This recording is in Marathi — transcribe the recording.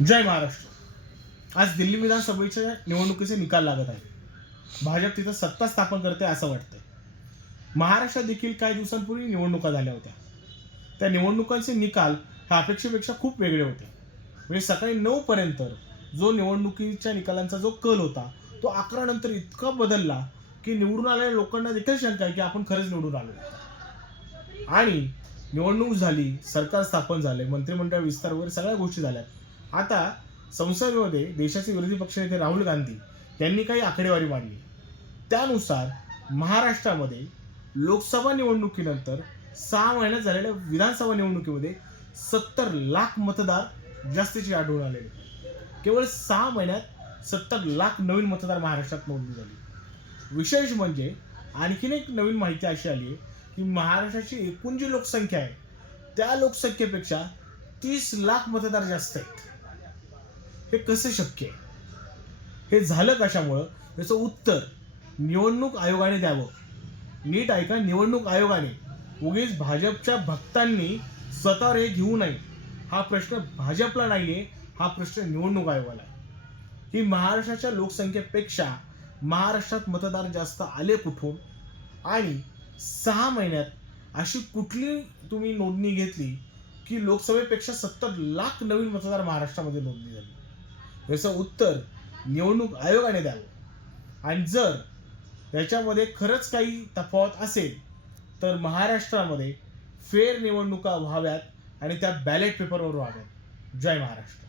जय महाराष्ट्र. आज दिल्ली विधानसभेच्या निवडणुकीचे निकाल लागत आहेत. भाजप तिथं सत्ता स्थापन करते असं वाटतंय. महाराष्ट्रात देखील काही दिवसांपूर्वी निवडणुका झाल्या होत्या. त्या निवडणुकांचे निकाल ह्या अपेक्षेपेक्षा खूप वेगळे होते. म्हणजे सकाळी 9 पर्यंत जो निवडणुकीच्या निकालांचा जो कल होता तो 11 नंतर इतका बदलला की निवडून आलेल्या लोकांना देखील शंका आहे की आपण खरंच निवडून आलो. आणि निवडणूक झाली, सरकार स्थापन झाले, मंत्रिमंडळ विस्तार वगैरे सगळ्या गोष्टी झाल्या. आता संसदेमध्ये देशाचे विरोधी पक्षनेते राहुल गांधी यांनी काही आकडेवारी मांडली. त्यानुसार महाराष्ट्रामध्ये लोकसभा निवडणुकीनंतर 6 महिन्यात झालेल्या विधानसभा निवडणुकीमध्ये 70 लाख मतदार जास्तीचे आढळून आलेले. केवळ 6 महिन्यात 70 लाख नवीन मतदार महाराष्ट्रात नोंदणी झाली. विशेष म्हणजे आणखीन एक नवीन माहिती अशी आली आहे की महाराष्ट्राची एकूण जी लोकसंख्या आहे त्या लोकसंख्येपेक्षा 30 लाख मतदार जास्त आहेत. हे कसं शक्य आहे? हे झालं कशामुळं? याचं उत्तर निवडणूक आयोगाने द्यावं. नीट ऐका, निवडणूक आयोगाने. उगीच भाजपच्या भक्तांनी स्वतःवर हे घेऊ नये. हा प्रश्न भाजपला नाहीये, हा प्रश्न निवडणूक आयोगाला आहे. ही महाराष्ट्राच्या लोकसंख्येपेक्षा महाराष्ट्रात मतदार जास्त आले कुठून? आणि 6 महिन्यात अशी कुठली तुम्ही नोंदणी घेतली की लोकसभेपेक्षा 70 लाख नवीन मतदार महाराष्ट्रामध्ये नोंदणी झाली? याचं उत्तर निवडणूक आयोगाने द्यावं. आणि जर याच्यामध्ये खरंच काही तफावत असेल तर महाराष्ट्रामध्ये फेर निवडणुका व्हाव्यात आणि त्या बॅलेट पेपरवर व्हाव्यात. जय महाराष्ट्र.